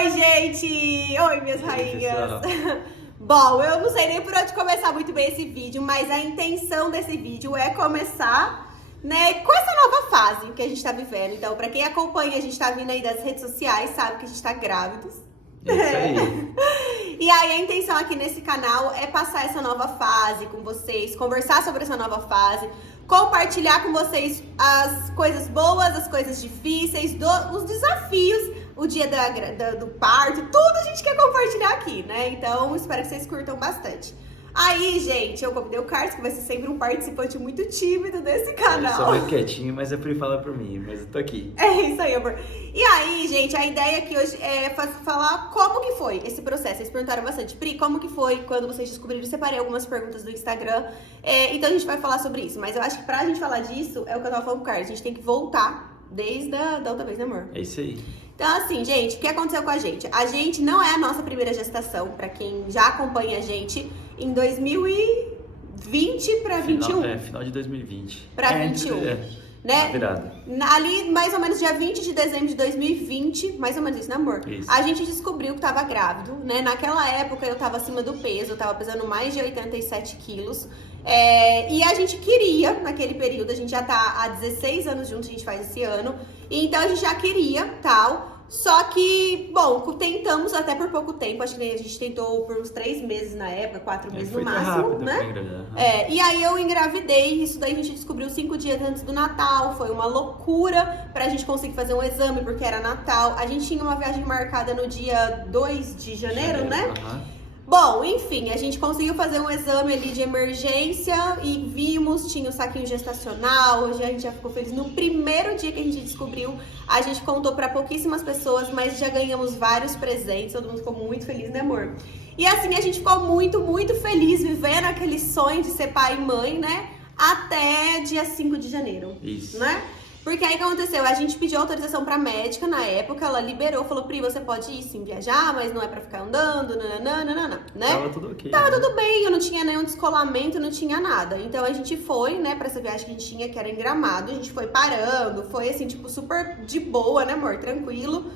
Oi, gente! Oi, minhas rainhas! Bom, eu não sei nem por onde começar muito bem esse vídeo, mas a intenção desse vídeo é começar, né, com essa nova fase que a gente tá vivendo. Então, pra quem acompanha, a gente tá vindo aí das redes sociais, sabe que a gente tá grávidos. Isso aí. E aí a intenção aqui nesse canal é passar essa nova fase com vocês, conversar sobre essa nova fase, compartilhar com vocês as coisas boas, as coisas difíceis, os desafios, o dia do parto, tudo a gente quer compartilhar aqui, né? Então, espero que vocês curtam bastante. Aí, gente, eu convidei o Carlos, que vai ser sempre um participante muito tímido desse canal. Eu sou muito quietinho, mas é pra ele falar por mim, mas eu tô aqui. É isso aí, amor. E aí, gente, a ideia aqui hoje é falar como que foi esse processo. Vocês perguntaram bastante, Pri, como que foi quando vocês descobriram? Eu separei algumas perguntas do Instagram, então a gente vai falar sobre isso. Mas eu acho que pra gente falar disso, é o que eu tava falando com o Carlos, a gente tem que voltar desde da outra vez, né, amor? É isso aí. Então, assim, gente, o que aconteceu com a gente? A gente não é a nossa primeira gestação, pra quem já acompanha a gente, em 2020 pra 21. Final de 2020. Pra 21. Né? Virada. Ali, mais ou menos dia 20 de dezembro de 2020, mais ou menos isso, né, amor? Isso. A gente descobriu que tava grávido, né? Naquela época eu tava acima do peso, eu tava pesando mais de 87 quilos. E a gente queria, naquele período, a gente já tá há 16 anos juntos, a gente faz esse ano. Então a gente já queria, tal. Só que, bom, tentamos até por pouco tempo, acho que a gente tentou por uns 3 meses na época, 4 meses no máximo, rápido, né? E aí eu engravidei, isso daí a gente descobriu 5 dias antes do Natal, foi uma loucura pra gente conseguir fazer um exame, porque era Natal. A gente tinha uma viagem marcada no dia 2 de janeiro, né? Bom, enfim, a gente conseguiu fazer um exame ali de emergência e vimos, tinha o saquinho gestacional, a gente já ficou feliz. No primeiro dia que a gente descobriu, a gente contou pra pouquíssimas pessoas, mas já ganhamos vários presentes, todo mundo ficou muito feliz, né, amor? E assim, a gente ficou muito, muito feliz vivendo aquele sonho de ser pai e mãe, né? Até dia 5 de janeiro. Isso. Né? Porque aí o que aconteceu? A gente pediu autorização pra médica na época, ela liberou, falou, Pri, você pode ir sim viajar, mas não é pra ficar andando, nananana, né? Tava tudo ok. Tava tudo bem, eu não tinha nenhum descolamento, não tinha nada. Então a gente foi, né, pra essa viagem que a gente tinha, que era em Gramado, a gente foi parando, foi assim, tipo, super de boa, né, amor? Tranquilo.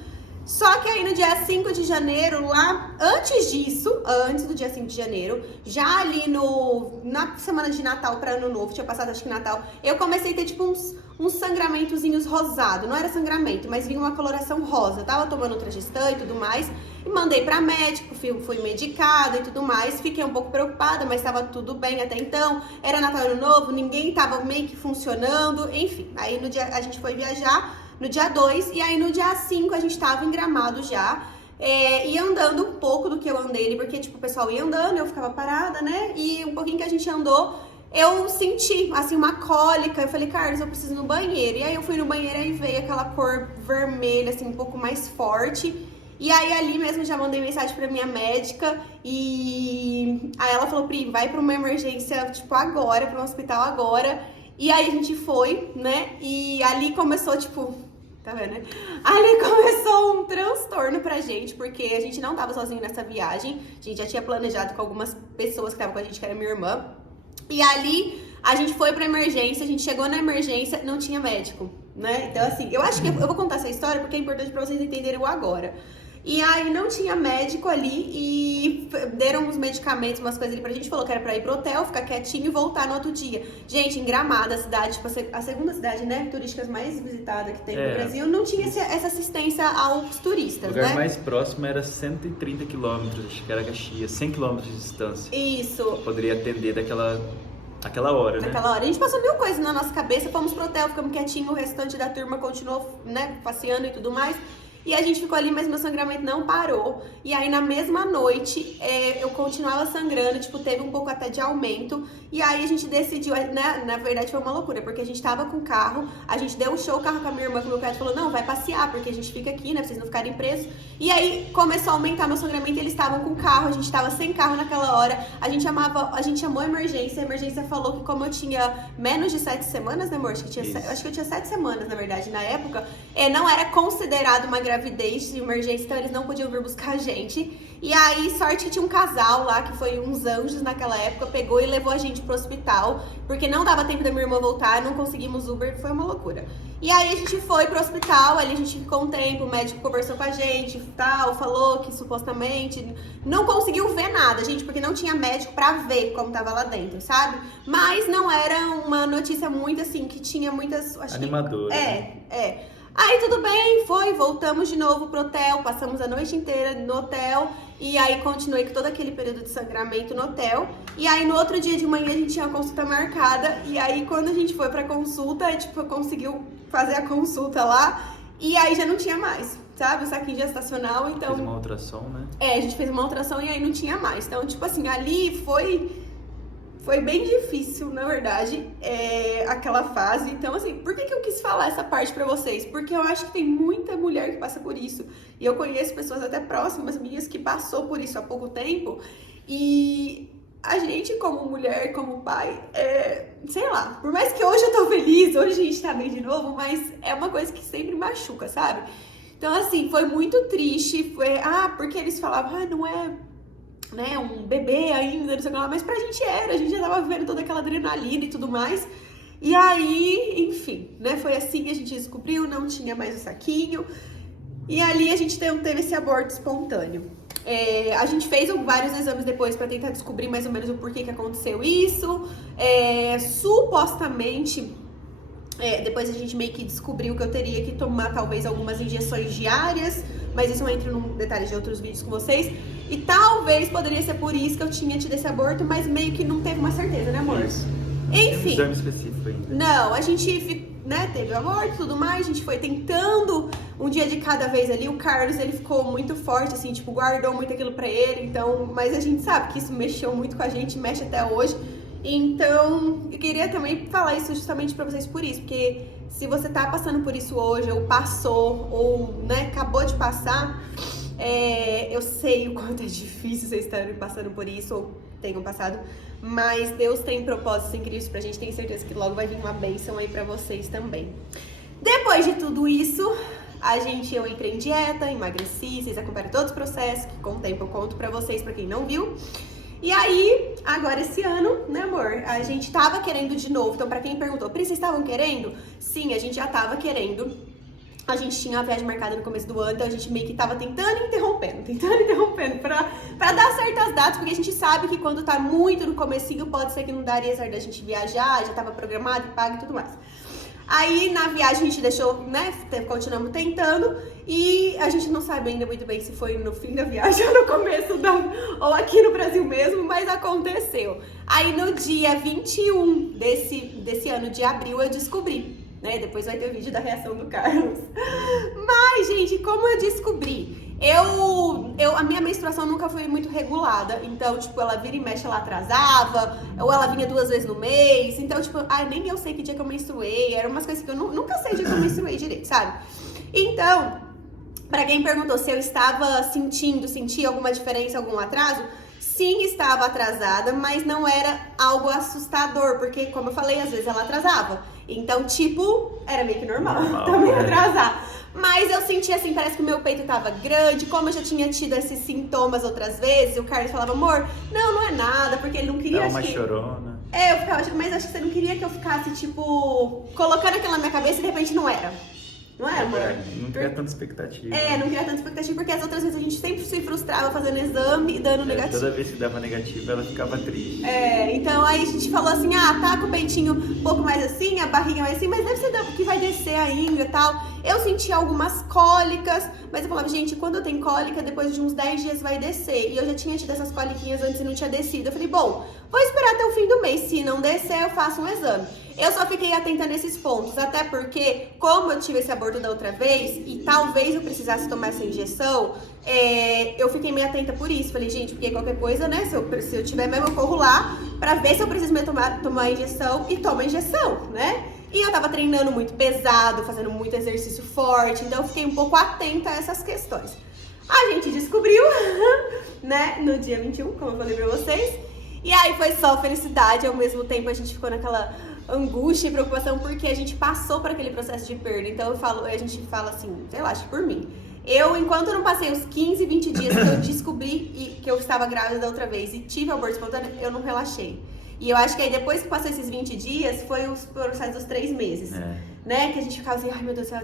Só que aí no dia 5 de janeiro, lá, antes do dia 5 de janeiro, já ali na semana de Natal pra Ano Novo, tinha passado acho que Natal, eu comecei a ter tipo uns sangramentozinhos rosados, não era sangramento, mas vinha uma coloração rosa, eu tava tomando Tragestan e tudo mais, e mandei pra médico, fui medicada e tudo mais, fiquei um pouco preocupada, mas tava tudo bem até então, era Natal e Ano Novo, ninguém tava meio que funcionando, enfim, aí no dia a gente foi viajar, no dia 2, e aí no dia 5 a gente tava em Gramado já, ia andando um pouco do que eu andei ali, porque tipo, o pessoal ia andando, eu ficava parada, né, e um pouquinho que a gente andou, eu senti, assim, uma cólica, eu falei, Carlos, eu preciso ir no banheiro, e aí eu fui no banheiro e veio aquela cor vermelha, assim, um pouco mais forte, e aí ali mesmo já mandei mensagem pra minha médica, e aí ela falou, Pri, vai pra uma emergência, tipo, agora, pra um hospital agora. E aí a gente foi, né, e ali começou, tipo, tá vendo, né? Ali começou um transtorno pra gente, porque a gente não tava sozinho nessa viagem, a gente já tinha planejado com algumas pessoas que estavam com a gente, que era minha irmã, e ali a gente foi pra emergência, a gente chegou na emergência, não tinha médico, né? Então assim, eu acho que eu vou contar essa história porque é importante pra vocês entenderem o agora. E aí não tinha médico ali e deram uns medicamentos, umas coisas ali pra gente, falou que era pra ir pro hotel, ficar quietinho e voltar no outro dia. Gente, em Gramado, a cidade, tipo, a segunda cidade, né, turística mais visitada que tem no Brasil, não tinha essa assistência aos turistas, O lugar né? mais próximo era 130 quilômetros, acho que era Caxias, 100 quilômetros de distância. Isso. Poderia atender aquela hora, né? Naquela hora. A gente passou mil coisas na nossa cabeça, fomos pro hotel, ficamos quietinho, o restante da turma continuou, né, passeando e tudo mais. E a gente ficou ali, mas meu sangramento não parou. E aí, na mesma noite, eu continuava sangrando, tipo, teve um pouco até de aumento. E aí, a gente decidiu, né, na verdade, foi uma loucura, porque a gente tava com o carro, a gente deu um show, o carro com a minha irmã, que o meu pai falou, não, vai passear, porque a gente fica aqui, né, pra vocês não ficarem presos. E aí, começou a aumentar meu sangramento, eles estavam com o carro, a gente tava sem carro naquela hora. A gente chamou a emergência falou que como eu tinha menos de 7 semanas, né, amor? Acho que eu tinha 7 semanas, na verdade, na época, não era considerado uma gravidez gravidez de emergência, então eles não podiam vir buscar a gente. E aí, sorte que tinha um casal lá, que foi uns anjos naquela época, pegou e levou a gente pro hospital, porque não dava tempo da minha irmã voltar, não conseguimos Uber, foi uma loucura. E aí a gente foi pro hospital, ali a gente ficou um tempo, o médico conversou com a gente, tal, falou que supostamente não conseguiu ver nada, gente, porque não tinha médico pra ver como tava lá dentro, sabe? Mas não era uma notícia muito assim, que tinha muitas... Animadora. É. Aí tudo bem, voltamos de novo pro hotel, passamos a noite inteira no hotel e aí continuei com todo aquele período de sangramento no hotel. E aí no outro dia de manhã a gente tinha uma consulta marcada e aí quando a gente foi pra consulta, conseguiu fazer a consulta lá e aí já não tinha mais, sabe? O saquinho gestacional, então... Fez uma ultrassom, né? A gente fez uma ultrassom e aí não tinha mais. Então, tipo assim, ali foi bem difícil, na verdade, aquela fase. Então, assim, por que eu quis falar essa parte pra vocês? Porque eu acho que tem muita mulher que passa por isso. E eu conheço pessoas até próximas minhas que passou por isso há pouco tempo. E a gente, como mulher, como pai, sei lá, por mais que hoje eu tô feliz, hoje a gente tá bem de novo, mas é uma coisa que sempre machuca, sabe? Então, assim, foi muito triste. Porque eles falavam, não é... né, um bebê ainda, não sei o que lá, mas pra gente a gente já tava vivendo toda aquela adrenalina e tudo mais. E aí, enfim, né, foi assim que a gente descobriu, não tinha mais o saquinho. E ali a gente teve esse aborto espontâneo. A gente fez vários exames depois pra tentar descobrir mais ou menos o porquê que aconteceu isso. Supostamente... depois a gente meio que descobriu que eu teria que tomar talvez algumas injeções diárias, mas isso eu entro num detalhe de outros vídeos com vocês. E talvez poderia ser por isso que eu tinha tido esse aborto, mas meio que não teve uma certeza, né, amor? Isso. Enfim. Tem um exame específico ainda. Não, a gente, né, teve o aborto e tudo mais, a gente foi tentando um dia de cada vez ali. O Carlos, ele ficou muito forte, assim, tipo, guardou muito aquilo pra ele, então... Mas a gente sabe que isso mexeu muito com a gente, mexe até hoje. Então, eu queria também falar isso justamente pra vocês por isso, porque se você tá passando por isso hoje, ou passou, ou, né, acabou de passar, eu sei o quanto é difícil vocês estarem passando por isso, ou tenham passado, mas Deus tem propósitos incríveis pra gente, tenho certeza que logo vai vir uma bênção aí pra vocês também. Depois de tudo isso, eu entrei em dieta, emagreci, vocês acompanham todos os processos, que com o tempo eu conto pra vocês, pra quem não viu. E aí, agora esse ano, né, amor, a gente tava querendo de novo. Então, pra quem perguntou, Pri, vocês estavam querendo? Sim, a gente já tava querendo. A gente tinha a viagem marcada no começo do ano, então a gente meio que tava tentando interrompendo pra dar certas datas, porque a gente sabe que quando tá muito no comecinho, pode ser que não daria certo da gente viajar, já tava programado, pago e tudo mais. Aí, na viagem, a gente deixou, né, continuamos tentando, e a gente não sabe ainda muito bem se foi no fim da viagem ou no começo ou aqui no Brasil mesmo, mas aconteceu. Aí, no dia 21 desse ano de abril, eu descobri, né, depois vai ter o vídeo da reação do Carlos. Mas, gente, como eu descobri? A minha menstruação nunca foi muito regulada, então, tipo, ela vira e mexe, ela atrasava, ou ela vinha 2 vezes no mês, então, tipo, nem eu sei que dia que eu menstruei, eram umas coisas que eu nunca sei o dia que eu menstruei direito, sabe? Então, pra quem perguntou se eu estava sentia alguma diferença, algum atraso, sim, estava atrasada, mas não era algo assustador, porque, como eu falei, às vezes ela atrasava, então, tipo, era meio que normal também atrasar. Mas eu senti assim, parece que o meu peito tava grande, como eu já tinha tido esses sintomas outras vezes, o Carlos falava, amor, não é nada, porque ele não queria... Dá uma chorona. Eu ficava, tipo, mas acho que você não queria que eu ficasse, tipo, colocando aquilo na minha cabeça e de repente não era. Não é, amor? Não cria tanta expectativa. Não cria tanta expectativa, porque as outras vezes a gente sempre se frustrava fazendo exame e dando negativo. Toda vez que dava negativo, ela ficava triste. Então aí a gente falou assim, tá com o peitinho um pouco mais assim, a barriga mais assim, mas deve ser que vai descer ainda e tal. Eu senti algumas cólicas, mas eu falava, gente, quando eu tenho cólica, depois de uns 10 dias vai descer. E eu já tinha tido essas coliquinhas antes e não tinha descido. Eu falei, bom, vou esperar até o fim do mês. Se não descer, eu faço um exame. Eu só fiquei atenta nesses pontos, até porque, como eu tive esse aborto da outra vez, e talvez eu precisasse tomar essa injeção, eu fiquei meio atenta por isso. Falei, gente, porque qualquer coisa, né, se eu tiver mesmo, eu corro lá pra ver se eu preciso mesmo tomar a injeção e tomo a injeção, né? E eu tava treinando muito pesado, fazendo muito exercício forte, então eu fiquei um pouco atenta a essas questões. A gente descobriu, né, no dia 21, como eu falei pra vocês, e aí foi só felicidade, ao mesmo tempo a gente ficou naquela angústia e preocupação porque a gente passou por aquele processo de perda. Então a gente fala assim, sei lá, acho que por mim, Enquanto eu não passei os 15, 20 dias que eu descobri que eu estava grávida da outra vez e tive aborto espontâneo, eu não relaxei. E eu acho que aí depois que passou esses 20 dias, foi o processo dos 3 meses. Né? Que a gente ficava assim, ai meu Deus do céu,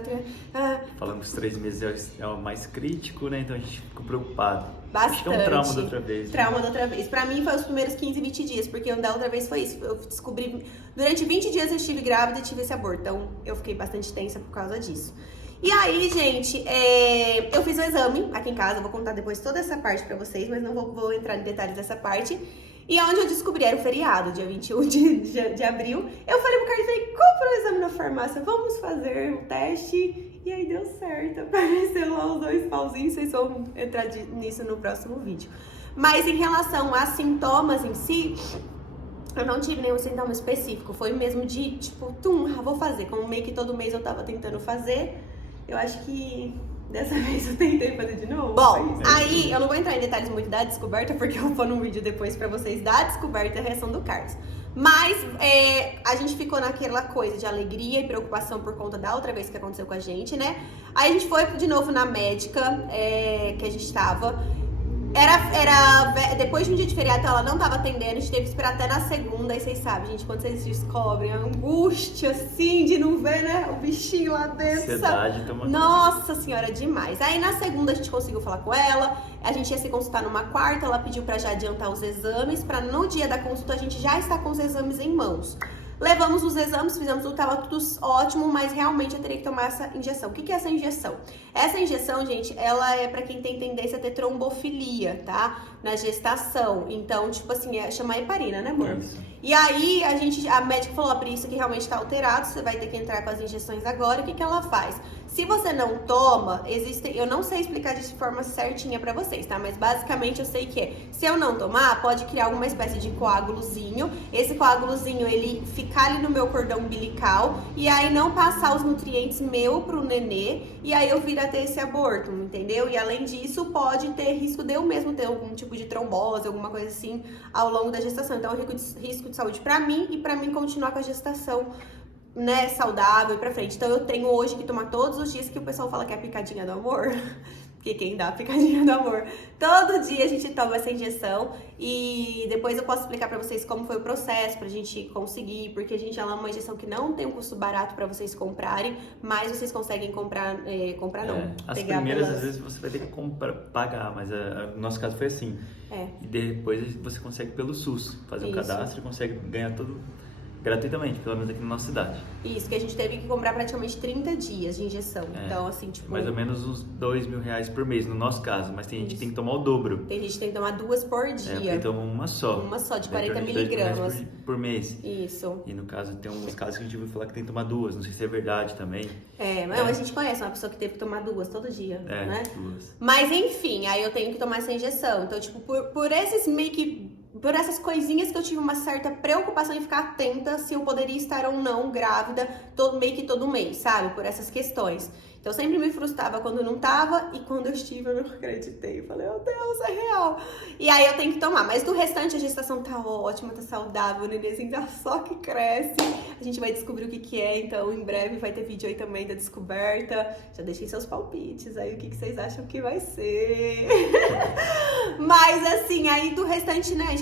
Falando que os 3 meses é o mais crítico, né? Então a gente ficou preocupado. Bastante. Acho que é um trauma da outra vez. Trauma da outra vez. Pra mim foi os primeiros 15, 20 dias, porque da outra vez foi isso. Eu descobri, durante 20 dias eu estive grávida e tive esse aborto. Então eu fiquei bastante tensa por causa disso. E aí, gente, eu fiz um exame aqui em casa, eu vou contar depois toda essa parte pra vocês, mas não vou entrar em detalhes dessa parte. E onde eu descobri, era o feriado, dia 21 de abril, eu falei pro Carlos, compra o exame na farmácia, vamos fazer um teste. E aí deu certo, apareceu lá os 2 pauzinhos, vocês vão entrar nisso no próximo vídeo. Mas em relação a sintomas em si, eu não tive nenhum sintoma específico, foi mesmo de tipo, vou fazer, como meio que todo mês eu tava tentando fazer. Eu acho que dessa vez eu tentei fazer de novo. Bom, aí eu não vou entrar em detalhes muito da descoberta, porque eu vou pôr num vídeo depois pra vocês da descoberta e a reação do Carlos. Mas a gente ficou naquela coisa de alegria e preocupação por conta da outra vez que aconteceu com a gente, né? Aí a gente foi de novo na médica que a gente tava. Depois de um dia de feriado, ela não tava atendendo, a gente teve que esperar até na segunda. E vocês sabem, gente, quando vocês descobrem a angústia, assim, de não ver, né, o bichinho lá dentro. Ansiedade, Nossa senhora, demais. Aí na segunda a gente conseguiu falar com ela, a gente ia se consultar numa quarta, ela pediu pra já adiantar os exames, pra no dia da consulta a gente já estar com os exames em mãos. Levamos os exames, fizemos tudo, tava tudo ótimo, mas realmente eu teria que tomar essa injeção. O que é essa injeção? Essa injeção, gente, ela é pra quem tem tendência a ter trombofilia, tá? Na gestação. Então, tipo assim, chama heparina, né, amor? Isso. E aí, a médica falou, por isso que realmente tá alterado, você vai ter que entrar com as injeções agora. O que ela faz? Se você não toma, eu não sei explicar de forma certinha pra vocês, tá? Mas basicamente eu sei que se eu não tomar, pode criar alguma espécie de coágulozinho. Esse coágulozinho, ele fica ali no meu cordão umbilical e aí não passar os nutrientes meu pro nenê e aí eu vir a ter esse aborto, entendeu? E além disso, pode ter risco de eu mesmo ter algum tipo de trombose, alguma coisa assim ao longo da gestação. Então, risco de saúde pra mim e pra mim continuar com a gestação, né, saudável e pra frente. Então eu tenho hoje que tomar todos os dias, que o pessoal fala que é a picadinha do amor, porque quem dá a picadinha do amor, todo dia a gente toma essa injeção e depois eu posso explicar pra vocês como foi o processo pra gente conseguir, porque ela é uma injeção que não tem um custo barato pra vocês comprarem, mas vocês conseguem comprar não. As primeiras às vezes você vai ter que pagar, mas no nosso caso foi assim. E depois você consegue pelo SUS fazer um cadastro e consegue ganhar tudo gratuitamente, pelo menos aqui na nossa cidade. Isso, que a gente teve que comprar praticamente 30 dias de injeção. Então, assim, tipo... mais ou menos uns R$2.000 por mês, no nosso caso. Mas tem gente que tem que tomar o dobro. Tem gente que tem que tomar 2 por dia. Porque toma uma só. Uma só, de 40 miligramas. Por mês. Isso. E no caso, tem uns casos que a gente ouviu falar que tem que tomar 2. Não sei se é verdade também. Mas a gente conhece uma pessoa que teve que tomar 2 todo dia, né? 2. Mas, enfim, aí eu tenho que tomar essa injeção. Então, tipo, por esses meio que... Por essas coisinhas que eu tive uma certa preocupação em ficar atenta se eu poderia estar ou não grávida meio que todo mês, sabe? Por essas questões. Então, eu sempre me frustrava quando não tava e quando eu estive eu não acreditei. Eu falei, meu Deus, é real. E aí eu tenho que tomar. Mas do restante a gestação tá ótima, tá saudável, o nenenzinho tá só que cresce. A gente vai descobrir o que é, então em breve vai ter vídeo aí também da descoberta. Já deixei seus palpites aí, o que vocês acham que vai ser. Mas assim, aí do restante, né,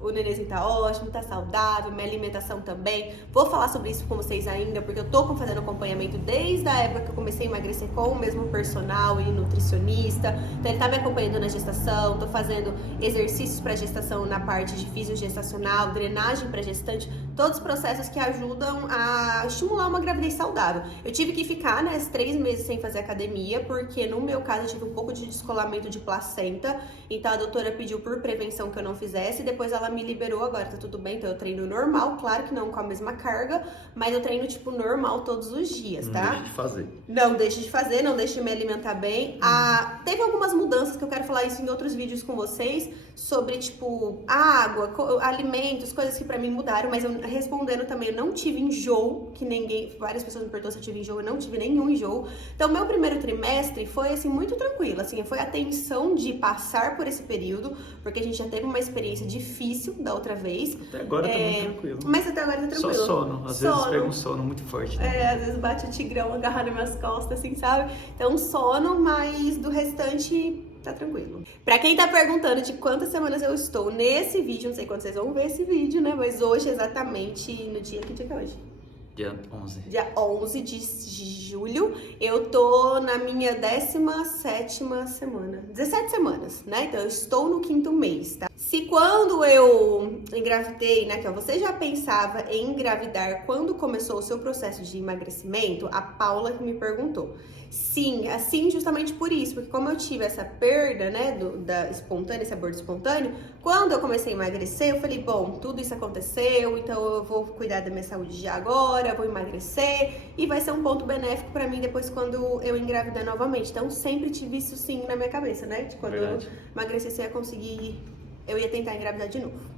o nenenzinho tá ótimo, tá saudável, minha alimentação também. Vou falar sobre isso com vocês ainda, porque eu tô fazendo acompanhamento desde a época que eu comecei a emagrecer com o mesmo personal e nutricionista. Então ele tá me acompanhando na gestação, tô fazendo exercícios pra gestação na parte de fisiogestacional, drenagem pra gestante, todos os processos que ajudam a estimular uma gravidez saudável. Eu tive que ficar, né, 3 meses sem fazer academia, porque no meu caso eu tive um pouco de descolamento de placenta, então a doutora pediu por prevenção que eu não fizesse, depois ela me liberou, agora tá tudo bem, então eu treino normal, claro que não com a mesma carga, mas eu treino tipo normal todos os dias, tá? Não deixe de fazer. Não deixe de fazer, não deixe de me alimentar bem. Teve algumas mudanças que eu quero falar isso em outros vídeos com vocês, sobre tipo água, alimentos, coisas que pra mim mudaram, mas eu respondendo também, eu não tive enjoo, que várias pessoas me perguntaram se eu tive enjoo, eu não tive nenhum enjoo. Então meu primeiro trimestre foi assim muito tranquilo, assim, foi a tensão de passar por esse período, porque a gente já teve uma experiência difícil da outra vez. Até agora tá muito tranquilo. Mas até agora tá tranquilo. Só sono. Às vezes pega um sono muito forte. Né? Às vezes bate o tigrão agarrado nas minhas costas, assim, sabe? Então, sono, mas do restante tá tranquilo. Pra quem tá perguntando de quantas semanas eu estou nesse vídeo, não sei quando vocês vão ver esse vídeo, né? Mas hoje, exatamente, no dia, que dia que é hoje? Dia 11. Dia 11 de julho, eu tô na minha 17ª semana. 17 semanas, né? Então, eu estou no 5º mês, tá? Se quando eu engravidei, né, que você já pensava em engravidar quando começou o seu processo de emagrecimento, a Paula que me perguntou. Sim, assim justamente por isso, porque como eu tive essa perda, né, da espontânea, esse aborto espontâneo, quando eu comecei a emagrecer, eu falei, bom, tudo isso aconteceu, então eu vou cuidar da minha saúde de agora, vou emagrecer e vai ser um ponto benéfico pra mim depois quando eu engravidar novamente. Então sempre tive isso sim na minha cabeça, né, de quando eu emagrecesse eu ia conseguir, eu ia tentar engravidar de novo.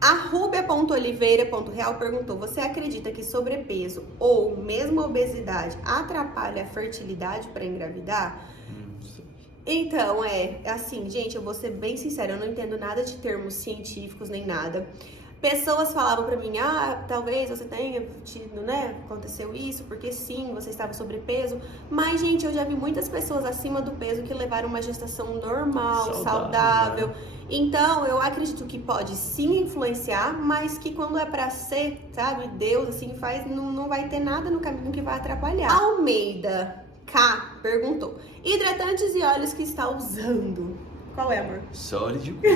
A Rubia.oliveira.real perguntou: você acredita que sobrepeso ou mesmo obesidade atrapalha a fertilidade para engravidar? Então, assim, gente, eu vou ser bem sincera, eu não entendo nada de termos científicos nem nada. Pessoas falavam pra mim, talvez você tenha tido, né, aconteceu isso, porque sim, você estava sobrepeso. Mas, gente, eu já vi muitas pessoas acima do peso que levaram uma gestação normal, saudável. Né? Então, eu acredito que pode sim influenciar, mas que quando é pra ser, sabe, Deus, assim, faz, não vai ter nada no caminho que vai atrapalhar. Almeida K perguntou, hidratantes e óleos que está usando? Qual é, amor? Só óleo de coco.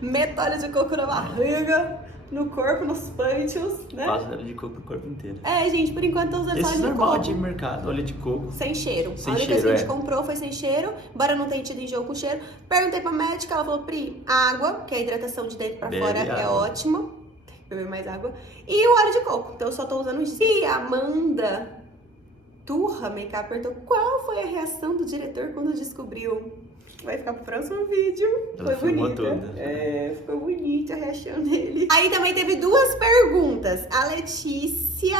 Meta óleo de coco na barriga, no corpo, nos peitos, né? Passa óleo de coco no corpo inteiro. Gente, por enquanto tô usando óleo de coco. Esse normal de mercado, óleo de coco. Sem cheiro. Sem a única cheiro, que a gente comprou foi sem cheiro, embora não tenha tido enjoo com cheiro. Perguntei pra médica, ela falou, Pri, água, que a hidratação de dentro pra fora é ótima. Tem que beber mais água. E o óleo de coco, então eu só tô usando isso. E a Amanda Turra Makeup perguntou, qual foi a reação do diretor quando descobriu? Vai ficar pro próximo vídeo. Ela foi bonita. Ficou bonita a reação dele. Aí também teve duas perguntas. A Letícia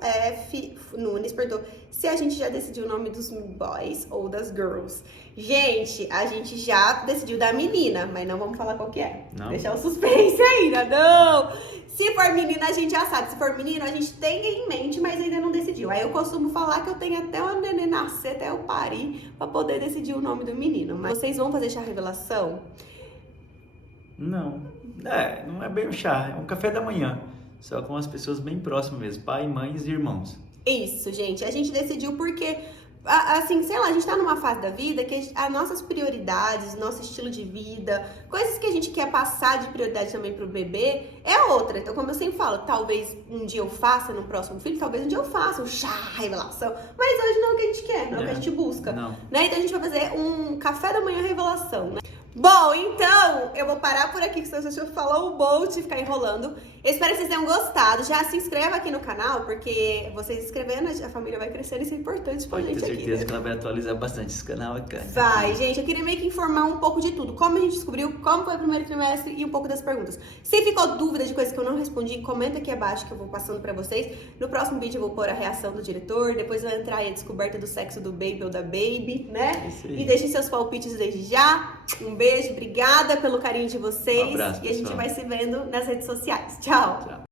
F. Nunes perguntou se a gente já decidiu o nome dos boys ou das girls. Gente, a gente já decidiu da menina, mas não vamos falar qual que é. Não. Deixar o suspense ainda, não. Se for menina, a gente já sabe. Se for menino, a gente tem em mente, mas ainda não decidiu. Aí eu costumo falar que eu tenho até uma neném nascer, até eu parir, pra poder decidir o nome do menino. Mas vocês vão fazer chá revelação? Não. Não é bem um chá, é um café da manhã. Só com as pessoas bem próximas mesmo, pai, mães e irmãos. Isso, gente. A gente decidiu porque, assim, sei lá, a gente tá numa fase da vida que as nossas prioridades, nosso estilo de vida, coisas que a gente quer passar de prioridade também pro bebê, é outra. Então, como eu sempre falo, talvez um dia eu faça no próximo filho, talvez um dia eu faça um chá, revelação, mas hoje não é o que a gente quer, não é o que a gente busca. Não. Né? Então, a gente vai fazer um café da manhã revelação, né? Bom, então, eu vou parar por aqui, que senão você falou o Bolt e ficar enrolando. Eu espero que vocês tenham gostado. Já se inscreva aqui no canal, porque vocês se inscrevendo, a família vai crescer, isso é importante pra gente aqui. Pode ter certeza, né? que ela vai atualizar bastante esse canal aqui. Vai, gente, eu queria meio que informar um pouco de tudo. Como a gente descobriu, como foi o primeiro trimestre e um pouco das perguntas. Se ficou dúvida de coisas que eu não respondi, comenta aqui abaixo que eu vou passando pra vocês. No próximo vídeo eu vou pôr a reação do diretor, depois vai entrar aí a descoberta do sexo do baby ou da baby, né? E deixem seus palpites desde já. Um beijo, obrigada pelo carinho de vocês. Um abraço, e a gente vai se vendo nas redes sociais. Tchau! Tchau.